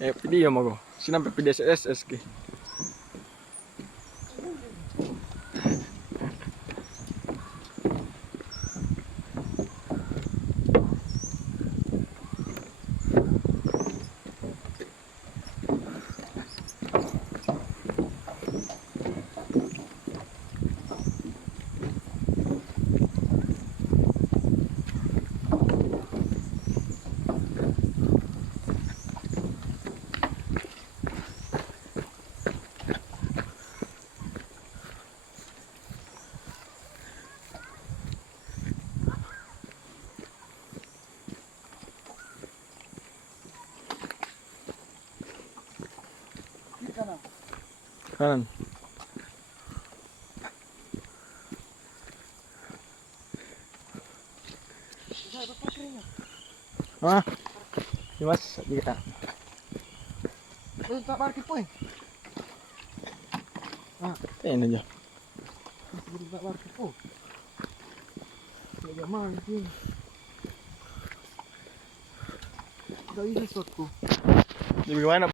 video mo ko. Sinampe PDSS ki. Kanan. Hah? Mas, di kita. Tak parkir po eh. Ayun aja. Tak parkir po. Tidak mana sih. Gak bisa shotku. Di bagaimana?